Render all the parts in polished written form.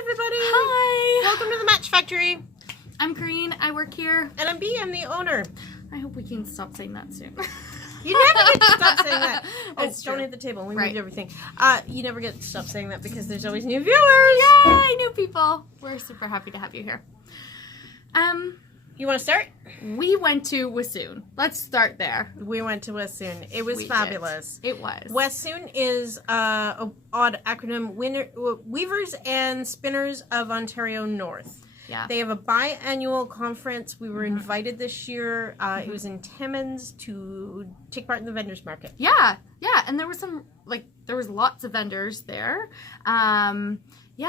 everybody! Hi! Welcome to the Match Factory. I'm Kaireen, I work here. And I'm Bea, I'm the owner. I hope we can stop saying that soon. You never get to stop saying that. Oh, Don't hit the table. We Right. moved everything. You never get to stop saying that because there's always new viewers. Yay, new people! We're super happy to have you here. You want to start? We went to Wassoon. Let's start there. We went to Wassoon. It was fabulous. It was. Wassoon is an odd acronym, Weavers and Spinners of Ontario North. Yeah. They have a biannual conference. We were invited this year. It was in Timmins to take part in the vendors market. Yeah, and there was there was lots of vendors there.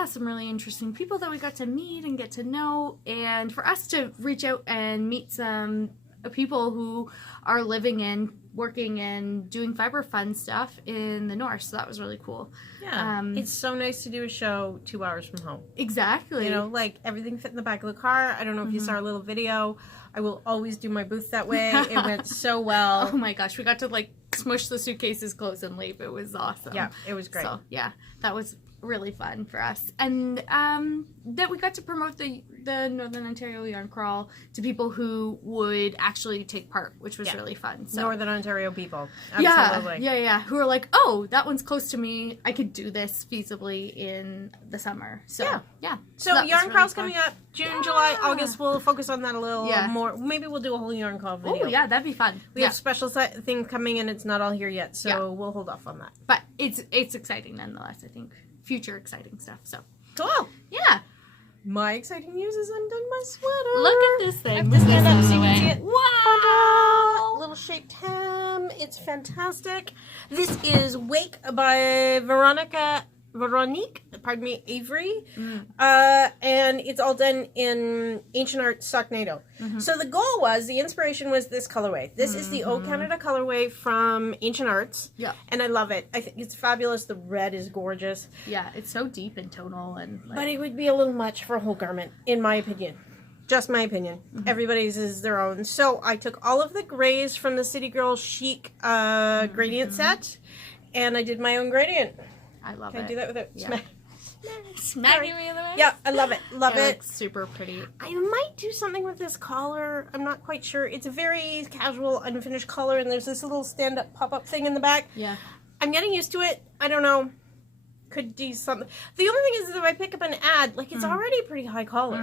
Some really interesting people that we got to meet and get to know, and for us to reach out and meet some people who are living in, working and doing fiber fun stuff in the north, so that was really cool. Yeah, it's so nice to do a show 2 hours from home. Exactly. You know, like everything fit in the back of the car. I don't know if you saw our little video. I will always do my booth that way. It went so well. Oh my gosh, we got to smush the suitcases close and leave. It was awesome. Yeah, it was great. So yeah, that was really fun for us, and that we got to promote the Northern Ontario Yarn Crawl to people who would actually take part, which was really fun. So, Northern Ontario people, absolutely. Yeah, who are like, oh, that one's close to me. I could do this feasibly in the summer. So yeah. So Yarn Crawl's coming up June, July, August. We'll focus on that a little more. Maybe we'll do a whole Yarn Crawl video. Oh yeah, that'd be fun. We have special things coming, and it's not all here yet, so we'll hold off on that. But it's exciting nonetheless. I think. Future exciting stuff. So cool. Yeah. My exciting news is I'm done my sweater. Look at this thing. I have to stand up so you can see it. Wow. Little shaped hem. It's fantastic. This is Wake by Veronick Avery. And it's all done in Ancient Art Socknado. So the goal was, the inspiration was this colorway. This is the O Canada colorway from Ancient Arts. Yeah. And I love it. I think it's fabulous. The red is gorgeous. Yeah, it's so deep and tonal. But it would be a little much for a whole garment, in my opinion. Just my opinion. Everybody's is their own. So I took all of the grays from the City Girl Chic gradient set, and I did my own gradient. I love it. Can I do that without smacking me in the way? Yeah, I love it. Love it. Looks super pretty. I might do something with this collar. I'm not quite sure. It's a very casual, unfinished collar, and there's this little stand-up, pop-up thing in the back. Yeah. I'm getting used to it. I don't know. Could do something. The only thing is that if I pick up an ad, it's already a pretty high collar.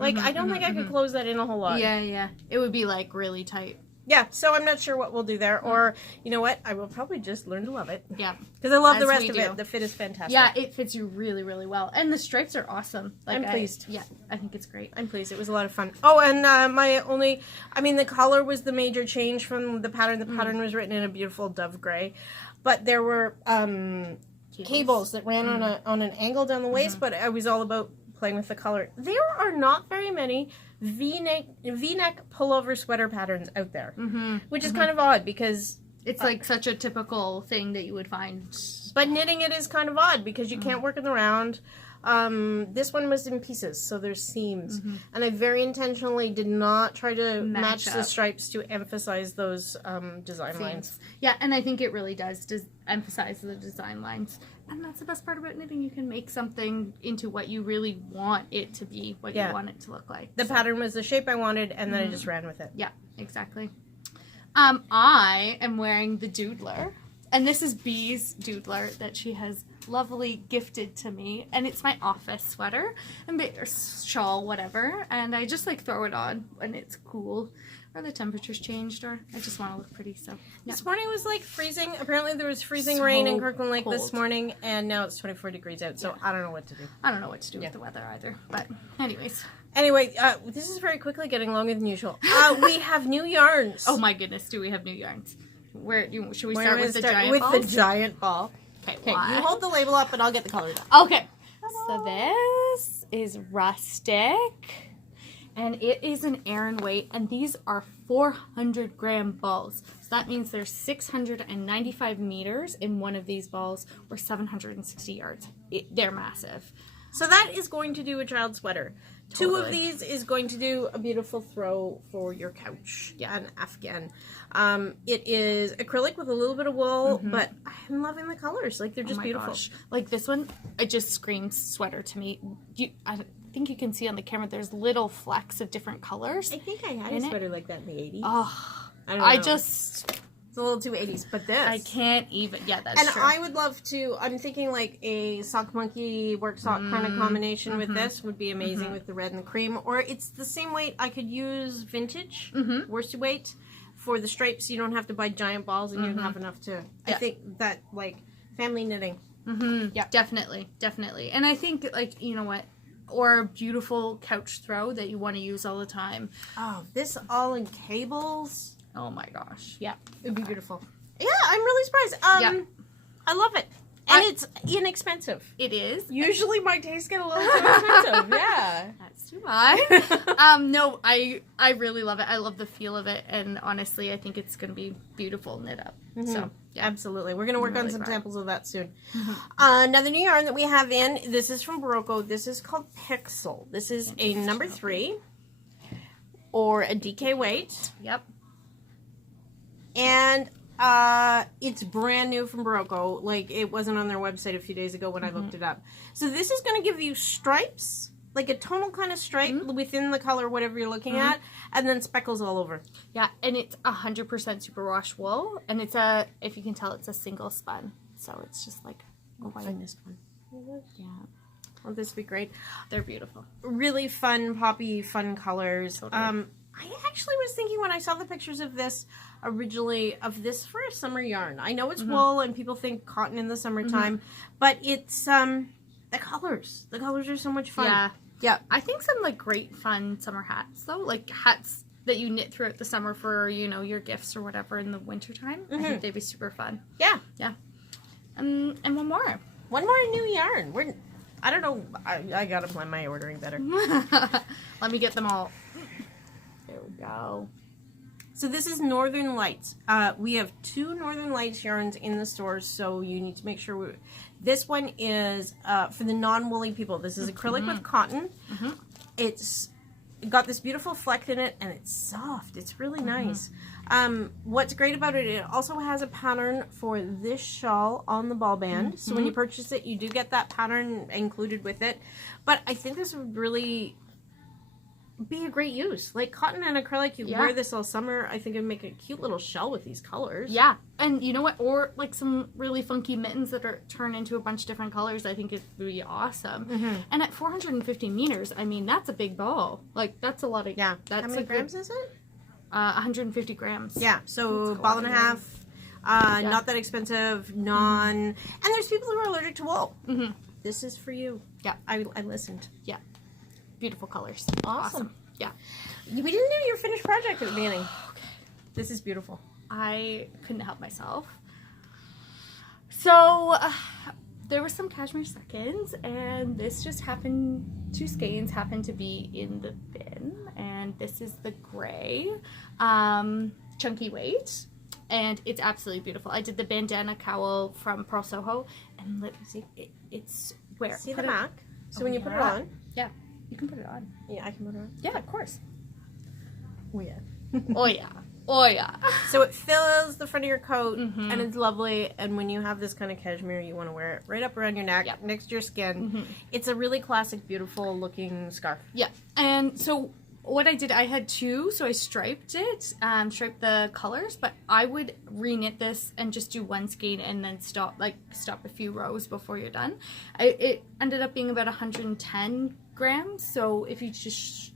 I don't think I could close that in a whole lot. Yeah. It would be really tight. Yeah, so I'm not sure what we'll do there. Or, you know what? I will probably just learn to love it. Yeah. Because I love the rest of it. The fit is fantastic. Yeah, it fits you really, really well. And the stripes are awesome. I'm pleased. I think it's great. I'm pleased. It was a lot of fun. Oh, and the collar was the major change from the pattern. The pattern was written in a beautiful dove gray. But there were cables that ran on an angle down the waist, but I was all about playing with the color. There are not very many V-neck pullover sweater patterns out there, which is kind of odd because it's such a typical thing that you would find. But knitting it is kind of odd because you can't work it around. This one was in pieces, so there's seams, and I very intentionally did not try to match the stripes to emphasize those design lines. Yeah, and I think it really does emphasize the design lines, and that's the best part about knitting. You can make something into what you really want it to be, what you want it to look like. The pattern was the shape I wanted, and then I just ran with it. Yeah, exactly. I am wearing the Doodler. And this is Bee's Doodler that she has lovely gifted to me. And it's my office sweater or shawl, whatever. And I just throw it on when it's cool or the temperature's changed or I just want to look pretty. So yeah. This morning was freezing. Apparently there was freezing rain in Kirkland Lake this morning. And now it's 24 degrees out. So I don't know what to do. I don't know what to do with the weather either. But anyways. Anyway, this is very quickly getting longer than usual. We have new yarns. Oh my goodness, do we have new yarns? Should we start with the giant ball? With the giant ball. Okay, you hold the label up and I'll get the color done. Okay. So this is Rustic, and it is an Aran weight, and these are 400-gram balls. So that means there's 695 meters in one of these balls, or 760 yards. They're massive. So that is going to do a child sweater. 2 of these is going to do a beautiful throw for your couch. Yeah, an Afghan. It is acrylic with a little bit of wool, but I'm loving the colors. Like, they're just beautiful. Gosh. Like, this one, it just screams sweater to me. I think you can see on the camera, there's little flecks of different colors. I think I had a sweater like that in the 80s. Oh, I don't know. It's a little too 80s, but this. I can't even. Yeah, that's and true. I would love to. I'm thinking like a sock monkey work sock kind of combination with this would be amazing with the red and the cream. Or it's the same weight. I could use vintage worsted weight for the stripes. You don't have to buy giant balls, and you have enough to. I think that like family knitting. Yeah, definitely. And I think like, you know what, or a beautiful couch throw that you want to use all the time. Oh, this all in cables. Oh my gosh. Yeah. It'd be beautiful. Yeah, I'm really surprised. I love it. And it's inexpensive. It is. Usually my tastes get a little too expensive. Yeah. That's too high. No, I really love it. I love the feel of it. And honestly, I think it's going to be beautiful knit up. So, yeah. Absolutely. We're going to work on some samples of that soon. Another new yarn that we have in, this is from Barocco. This is called Pixel. This is a number 3 or a DK weight. Yep. And it's brand new from Barocco. Like, it wasn't on their website a few days ago when I looked it up. So this is going to give you stripes, like a tonal kind of stripe within the color, whatever you're looking at, and then speckles all over. Yeah, and it's 100% superwash wool, and it's if you can tell, it's a single spun. So it's just like a white. Find this one. Yeah. Well, this would be great. They're beautiful. Really fun, poppy, fun colors. Totally. I actually was thinking when I saw the pictures of this originally, of this for a summer yarn. I know it's wool and people think cotton in the summertime, but it's the colors. The colors are so much fun. Yeah. Yeah. I think some like great fun summer hats though, like hats that you knit throughout the summer for, you know, your gifts or whatever in the wintertime. I think they'd be super fun. Yeah. Yeah. And one more. One more new yarn. I don't know. I gotta plan my ordering better. Let me get them all. There we go. So this is Northern Lights. We have 2 Northern Lights yarns in the stores, so you need to make sure this one is for the non-woolly people. This is acrylic with cotton. It's got this beautiful fleck in it, and it's soft. It's really nice. What's great about it, it also has a pattern for this shawl on the ball band. So when you purchase it, you do get that pattern included with it. But I think this would really be a great use. Like cotton and acrylic, you wear this all summer. I think it'd make a cute little shell with these colors. Yeah, and you know what? Or like some really funky mittens that are turned into a bunch of different colors. I think it would be awesome. And at 450 meters, I mean, that's a big ball. Like that's a lot of That's How many grams is it? 150 grams. Yeah, so ball and a half. Not that expensive. And there's people who are allergic to wool. This is for you. Yeah, I listened. Yeah. Beautiful colors. Awesome. Yeah. We didn't do your finished project at the beginning. Okay. This is beautiful. I couldn't help myself. So there were some cashmere seconds, and this just happened, 2 skeins happened to be in the bin, and this is the gray chunky weight, and it's absolutely beautiful. I did the Bandana Cowl from Purl Soho, and let me see, it's where? See the back? So when you put it on. Yeah. You can put it on. Yeah, I can put it on. Yeah, of course. Oh, yeah. Oh, yeah. Oh, yeah. So it fills the front of your coat, and it's lovely. And when you have this kind of cashmere, you want to wear it right up around your neck, next to your skin. It's a really classic, beautiful looking scarf. Yeah. And so what I did, I had 2, so I striped it, striped the colors, but I would reknit this and just do 1 skein and then stop a few rows before you're done. It ended up being about 110 grams, so if you just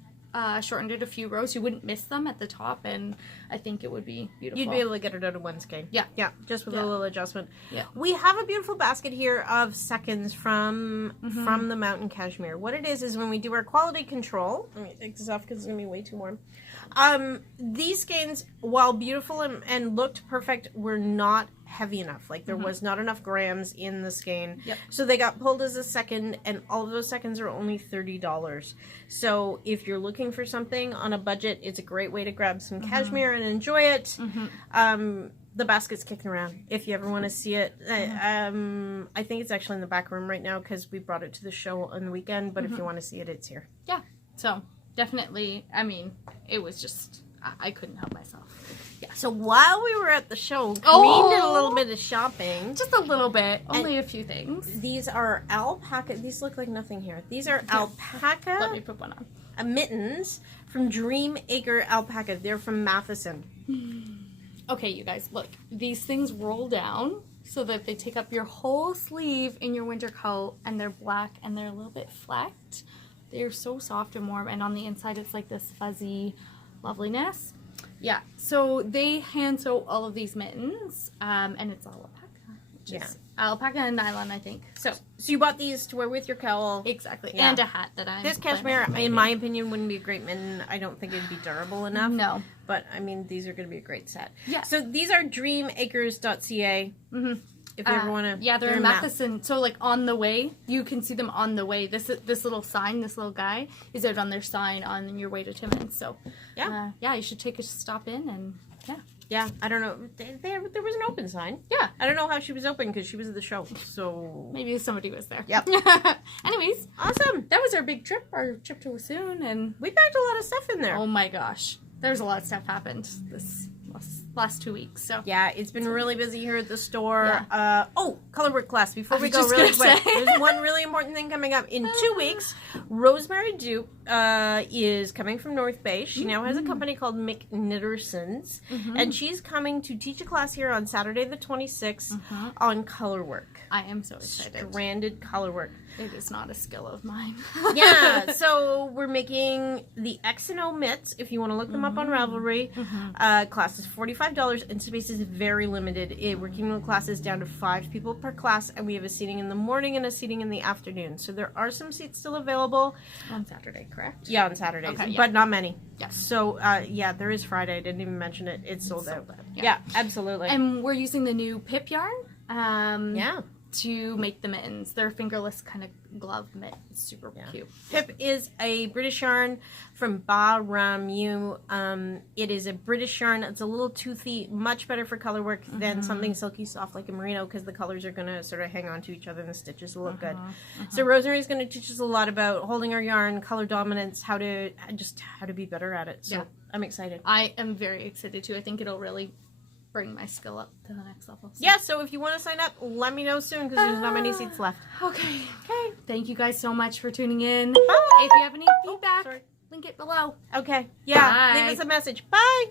shortened it a few rows, you wouldn't miss them at the top, and I think it would be beautiful. You'd be able to get it out of 1 skein. Yeah. Yeah, just with a little adjustment. Yeah. We have a beautiful basket here of seconds from the mountain cashmere. What it is when we do our quality control, let me take this off because it's going to be way too warm. These skeins, while beautiful and looked perfect, were not heavy enough. Like there was not enough grams in the skein. Yep. So they got pulled as a second, and all of those seconds are only $30. So if you're looking for something on a budget, it's a great way to grab some cashmere and enjoy it. The basket's kicking around. If you ever want to see it, I think it's actually in the back room right now because we brought it to the show on the weekend. But if you want to see it, it's here. Yeah. So definitely, I mean, it was just, I couldn't help myself. Yeah. So while we were at the show, Kaireen did a little bit of shopping. Just a little bit. Only a few things. These are alpaca. These look like nothing here. These are alpaca. Let me put one on. Mittens from Dream Acre Alpaca. They're from Matheson. Okay, you guys, look. These things roll down so that they take up your whole sleeve in your winter coat, and they're black and they're a little bit flecked. They're so soft and warm, and on the inside it's like this fuzzy loveliness. Yeah, so they hand sew all of these mittens, and it's all alpaca. Which is alpaca and nylon, I think. So you bought these to wear with your cowl. Exactly, Yeah. and a hat that I. This cashmere, in my opinion, wouldn't be a great mitten. I don't think it'd be durable enough. No. But, I mean, these are going to be a great set. Yeah. So these are dreamacres.ca. Mm-hmm. If you ever want to. Yeah, they're in Matheson. So, like, on the way, you can see them on the way. This little sign, this little guy, is out on their sign on your way to Timmins. So, yeah, you should take a stop in and, Yeah, I don't know. There was an open sign. Yeah. I don't know how she was open because she was at the show. So. Maybe somebody was there. Yep. Anyways. Awesome. That was our big trip, our trip to Wassoon. And we packed a lot of stuff in there. Oh, my gosh. There's a lot of stuff happened this last 2 weeks. So yeah, it's been really busy here at the store. Yeah. Colorwork class. Before we go really quick, there's one really important thing coming up. In 2 weeks, Rosemary Dupe is coming from North Bay. She now has a company called McNittersons, and she's coming to teach a class here on Saturday the 26th on colorwork. I am so excited. Stranded colorwork. It is not a skill of mine. Yeah, so we're making the X and O mitts. If you want to look them up on Ravelry, class is $45 and space is very limited. We're keeping the classes down to 5 people per class, and we have a seating in the morning and a seating in the afternoon. So there are some seats still available On Saturday, correct? Yeah, on Saturdays, Okay, yeah. but not many. Yes. So there is Friday. I didn't even mention it. It's sold out. Yeah, absolutely. And we're using the new Pip yarn. Yeah. To make the mittens. They're fingerless kind of glove mitt. It's super cute. Pip is a British yarn from Ba Ramu. It is a British yarn. It's a little toothy, much better for color work than something silky soft like a merino because the colors are going to sort of hang on to each other and the stitches will look good. So Rosemary is going to teach us a lot about holding our yarn, color dominance, how to be better at it. So I'm excited. I am very excited too. I think it'll really bring my skill up to the next level. So. Yeah, so if you want to sign up, let me know soon because there's not many seats left. Okay. Thank you guys so much for tuning in. Bye. If you have any feedback, link it below. Okay. Yeah. Bye. Leave us a message. Bye.